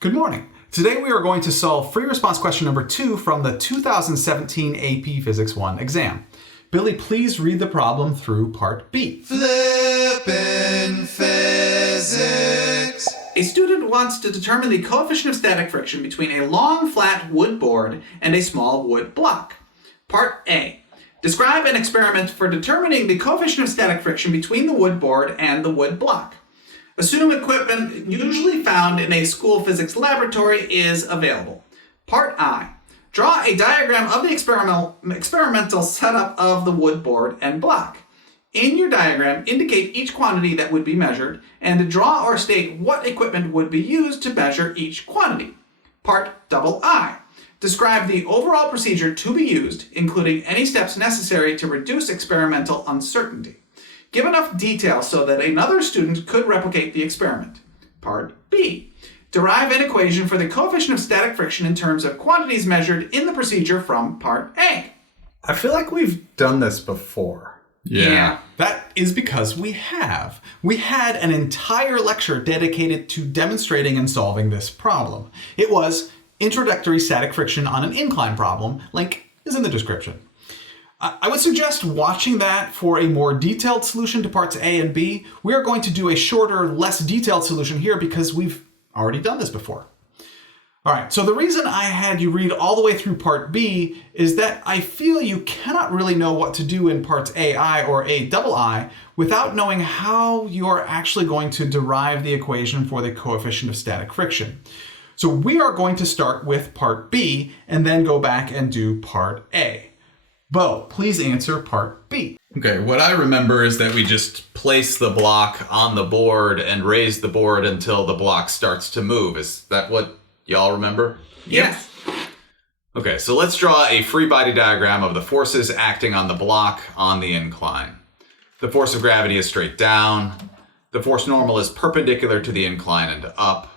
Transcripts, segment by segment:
Good morning. Today we are going to solve free response question number 2 from the 2017 AP Physics 1 exam. Billy, please read the problem through part B. Flippin' physics. A student wants to determine the coefficient of static friction between a long, flat wood board and a small wood block. Part A. Describe an experiment for determining the coefficient of static friction between the wood board and the wood block. Assume equipment usually found in a school physics laboratory is available. Part I. Draw a diagram of the experimental setup of the wood board and block. In your diagram, indicate each quantity that would be measured and draw or state what equipment would be used to measure each quantity. Part II. Describe the overall procedure to be used, including any steps necessary to reduce experimental uncertainty. Give enough detail so that another student could replicate the experiment. Part B. Derive an equation for the coefficient of static friction in terms of quantities measured in the procedure from Part A. I feel like we've done this before. Yeah. That is because we have. We had an entire lecture dedicated to demonstrating and solving this problem. It was Introductory Static Friction on an Incline problem. Link is in the description. I would suggest watching that for a more detailed solution to parts A and B. We are going to do a shorter, less detailed solution here because we've already done this before. All right, so the reason I had you read all the way through part B is that I feel you cannot really know what to do in parts AI or AII without knowing how you're actually going to derive the equation for the coefficient of static friction. So we are going to start with part B and then go back and do part A. Bo, please answer part B. Okay, what I remember is that we just place the block on the board and raise the board until the block starts to move. Is that what y'all remember? Yes. Okay, so let's draw a free body diagram of the forces acting on the block on the incline. The force of gravity is straight down. The force normal is perpendicular to the incline and up.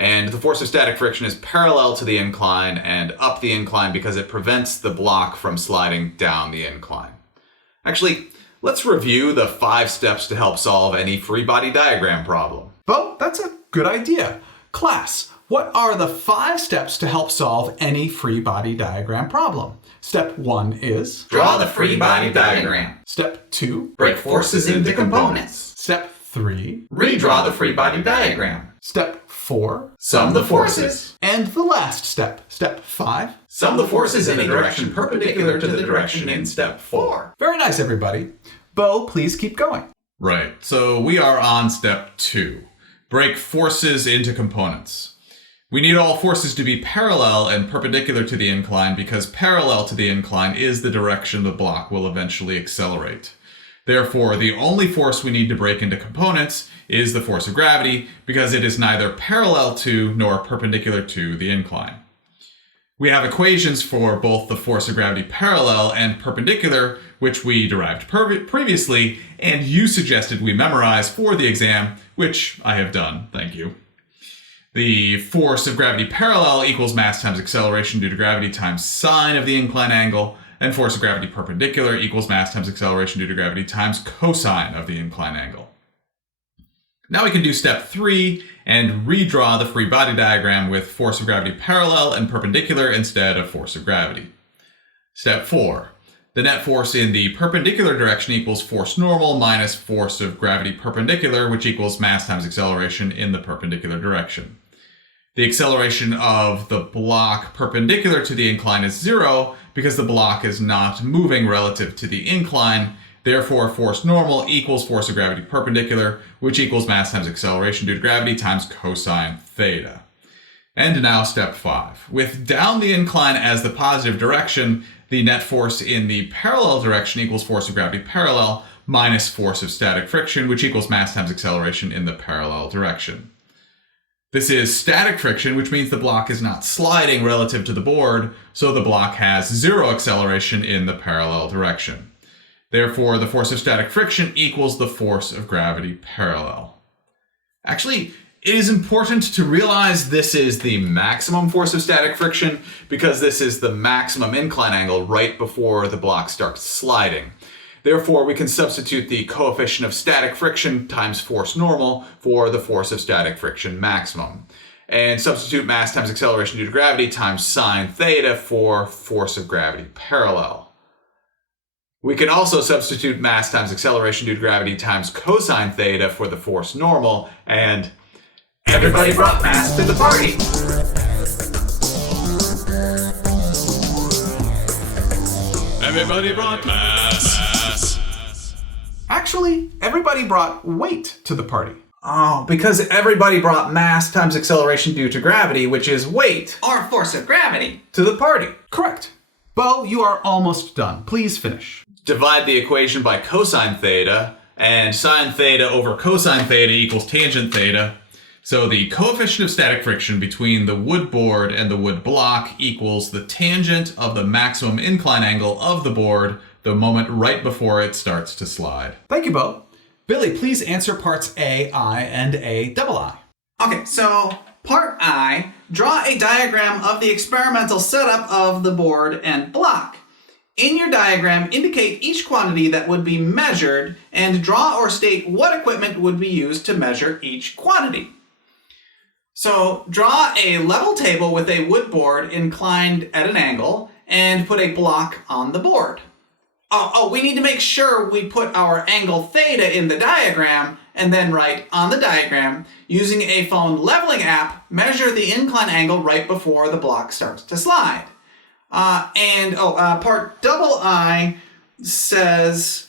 And the force of static friction is parallel to the incline and up the incline because it prevents the block from sliding down the incline. Actually, let's review the 5 steps to help solve any free body diagram problem. Bo, that's a good idea. Class, what are the 5 steps to help solve any free body diagram problem? Step 1 is... Draw the free body diagram. Step 2... Break forces into components. Step 3... Redraw the free body diagram. Step 4... Sum the forces. And the last step, step 5... Sum the forces in a direction perpendicular to the direction in step 4. Very nice, everybody. Bo, please keep going. Right, so we are on step 2. Break forces into components. We need all forces to be parallel and perpendicular to the incline because parallel to the incline is the direction the block will eventually accelerate. Therefore, the only force we need to break into components is the force of gravity because it is neither parallel to nor perpendicular to the incline. We have equations for both the force of gravity parallel and perpendicular, which we derived previously, and you suggested we memorize for the exam, which I have done, thank you. The force of gravity parallel equals mass times acceleration due to gravity times sine of the incline angle, and force of gravity perpendicular equals mass times acceleration due to gravity times cosine of the incline angle. Now we can do step 3 and redraw the free body diagram with force of gravity parallel and perpendicular instead of force of gravity. Step 4. The net force in the perpendicular direction equals force normal minus force of gravity perpendicular, which equals mass times acceleration in the perpendicular direction. The acceleration of the block perpendicular to the incline is 0 because the block is not moving relative to the incline. Therefore, force normal equals force of gravity perpendicular, which equals mass times acceleration due to gravity times cosine theta. And now step 5. With down the incline as the positive direction, the net force in the parallel direction equals force of gravity parallel minus force of static friction, which equals mass times acceleration in the parallel direction. This is static friction, which means the block is not sliding relative to the board, so the block has 0 acceleration in the parallel direction. Therefore, the force of static friction equals the force of gravity parallel. Actually, it is important to realize this is the maximum force of static friction because this is the maximum incline angle right before the block starts sliding. Therefore, we can substitute the coefficient of static friction times force normal for the force of static friction maximum. and substitute mass times acceleration due to gravity times sine theta for force of gravity parallel. We can also substitute mass times acceleration due to gravity times cosine theta for the force normal, and everybody brought mass to the party! Everybody brought mass. Actually, everybody brought weight to the party. Oh, because everybody brought mass times acceleration due to gravity, which is weight, Or force of gravity. to the party. Correct. Bo, you are almost done. Please finish. Divide the equation by cosine theta, and sine theta over cosine theta equals tangent theta. So the coefficient of static friction between the wood board and the wood block equals the tangent of the maximum incline angle of the board the moment right before it starts to slide. Thank you, Bo. Billy, please answer parts A, I, and A double I. Okay, so part I, draw a diagram of the experimental setup of the board and block. In your diagram, indicate each quantity that would be measured and draw or state what equipment would be used to measure each quantity. So draw a level table with a wood board inclined at an angle and put a block on the board. We need to make sure we put our angle theta in the diagram and then write on the diagram, using a phone leveling app, measure the incline angle right before the block starts to slide. Part double I says,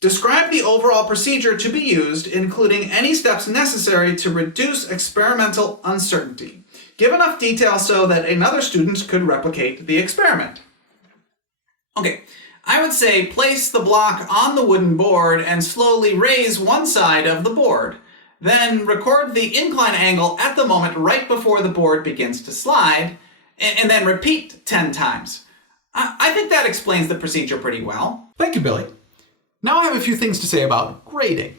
describe the overall procedure to be used, including any steps necessary to reduce experimental uncertainty. Give enough detail so that another student could replicate the experiment. Okay, I would say place the block on the wooden board and slowly raise one side of the board. Then record the incline angle at the moment right before the board begins to slide, and then repeat 10 times. I think that explains the procedure pretty well. Thank you, Billy. Now I have a few things to say about grading.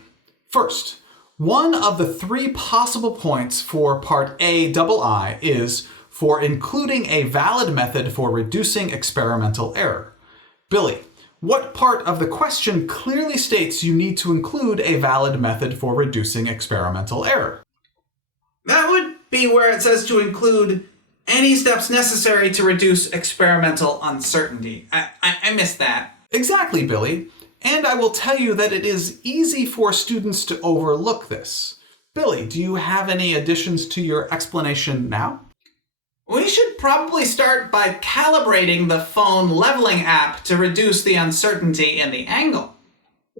First, one of the three possible points for part A double I is for including a valid method for reducing experimental error. Billy, what part of the question clearly states you need to include a valid method for reducing experimental error? That would be where it says to include any steps necessary to reduce experimental uncertainty. I missed that. Exactly, Billy. And I will tell you that it is easy for students to overlook this. Billy, do you have any additions to your explanation now? We should probably start by calibrating the phone leveling app to reduce the uncertainty in the angle.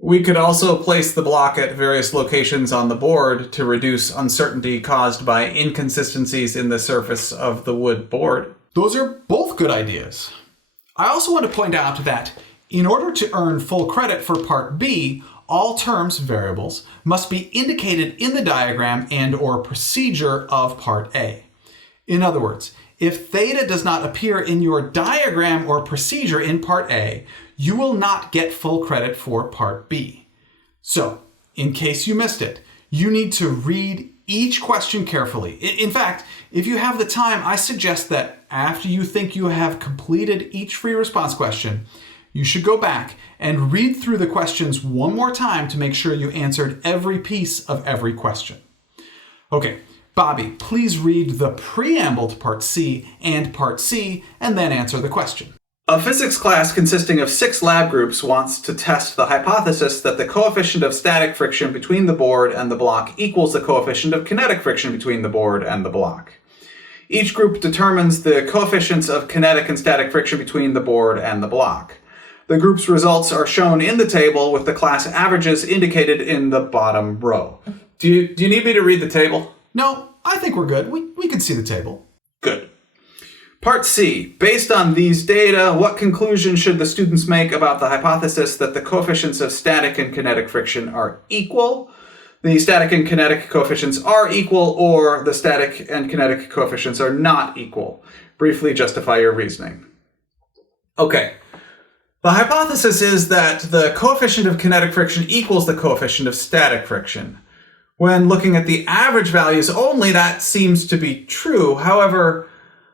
We could also place the block at various locations on the board to reduce uncertainty caused by inconsistencies in the surface of the wood board. Those are both good ideas. I also want to point out that in order to earn full credit for part B, all terms, variables, must be indicated in the diagram and/or procedure of part A. In other words, if theta does not appear in your diagram or procedure in part A, you will not get full credit for part B. So, in case you missed it, you need to read each question carefully. In fact, if you have the time, I suggest that after you think you have completed each free response question, you should go back and read through the questions one more time to make sure you answered every piece of every question. Okay, Bobby, please read the preamble to part C and part C, and then answer the question. A physics class consisting of 6 lab groups wants to test the hypothesis that the coefficient of static friction between the board and the block equals the coefficient of kinetic friction between the board and the block. Each group determines the coefficients of kinetic and static friction between the board and the block. The group's results are shown in the table with the class averages indicated in the bottom row. Do you need me to read the table? No, I think we're good. We can see the table. Good. Part C. Based on these data, what conclusion should the students make about the hypothesis that the coefficients of static and kinetic friction are equal, the static and kinetic coefficients are equal, or the static and kinetic coefficients are not equal? Briefly justify your reasoning. Okay. The hypothesis is that the coefficient of kinetic friction equals the coefficient of static friction. When looking at the average values only, that seems to be true. However,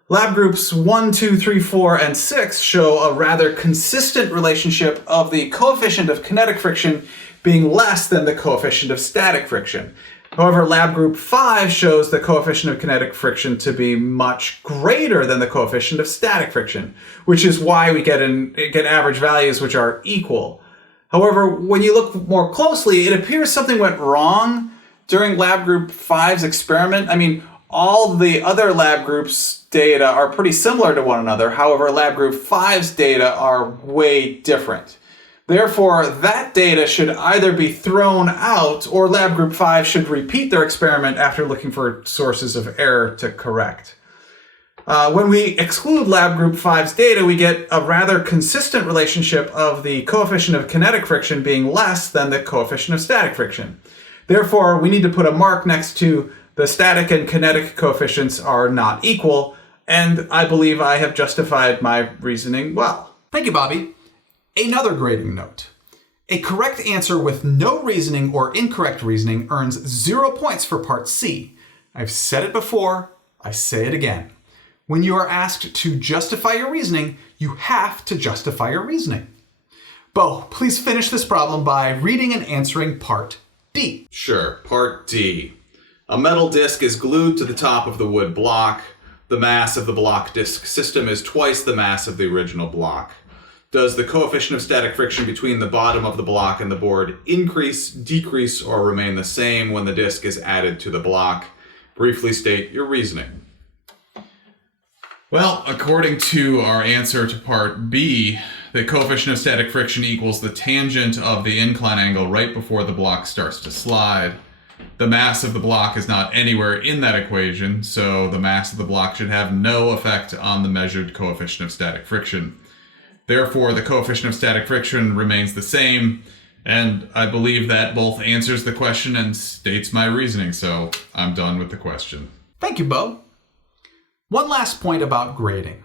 lab groups 1, 2, 3, 4, and 6 show a rather consistent relationship of the coefficient of kinetic friction being less than the coefficient of static friction. However, lab group 5 shows the coefficient of kinetic friction to be much greater than the coefficient of static friction, which is why we get average values which are equal. However, when you look more closely, it appears something went wrong during lab group 5's experiment. I mean, all the other lab groups' data are pretty similar to one another. However, lab group 5's data are way different. Therefore, that data should either be thrown out or lab group 5 should repeat their experiment after looking for sources of error to correct. When we exclude lab group 5's data, we get a rather consistent relationship of the coefficient of kinetic friction being less than the coefficient of static friction. Therefore, we need to put a mark next to the static and kinetic coefficients are not equal, and I believe I have justified my reasoning well. Thank you, Bobby. Another grading note. A correct answer with no reasoning or incorrect reasoning earns 0 points for part C. I've said it before, I say it again. When you are asked to justify your reasoning, you have to justify your reasoning. Bo, please finish this problem by reading and answering part D. Sure, part D. A metal disc is glued to the top of the wood block. The mass of the block disc system is twice the mass of the original block. Does the coefficient of static friction between the bottom of the block and the board increase, decrease, or remain the same when the disc is added to the block? Briefly state your reasoning. Well, according to our answer to part B, the coefficient of static friction equals the tangent of the incline angle right before the block starts to slide. The mass of the block is not anywhere in that equation, so the mass of the block should have no effect on the measured coefficient of static friction. Therefore, the coefficient of static friction remains the same, and I believe that both answers the question and states my reasoning, so I'm done with the question. Thank you, Bo. One last point about grading.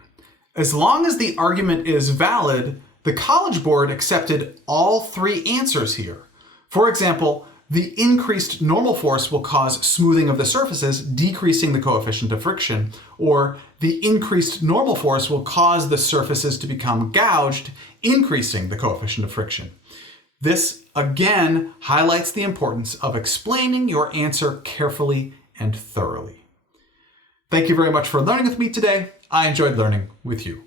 As long as the argument is valid, the College Board accepted all 3 answers here. For example, the increased normal force will cause smoothing of the surfaces, decreasing the coefficient of friction, or the increased normal force will cause the surfaces to become gouged, increasing the coefficient of friction. This, again, highlights the importance of explaining your answer carefully and thoroughly. Thank you very much for learning with me today. I enjoyed learning with you.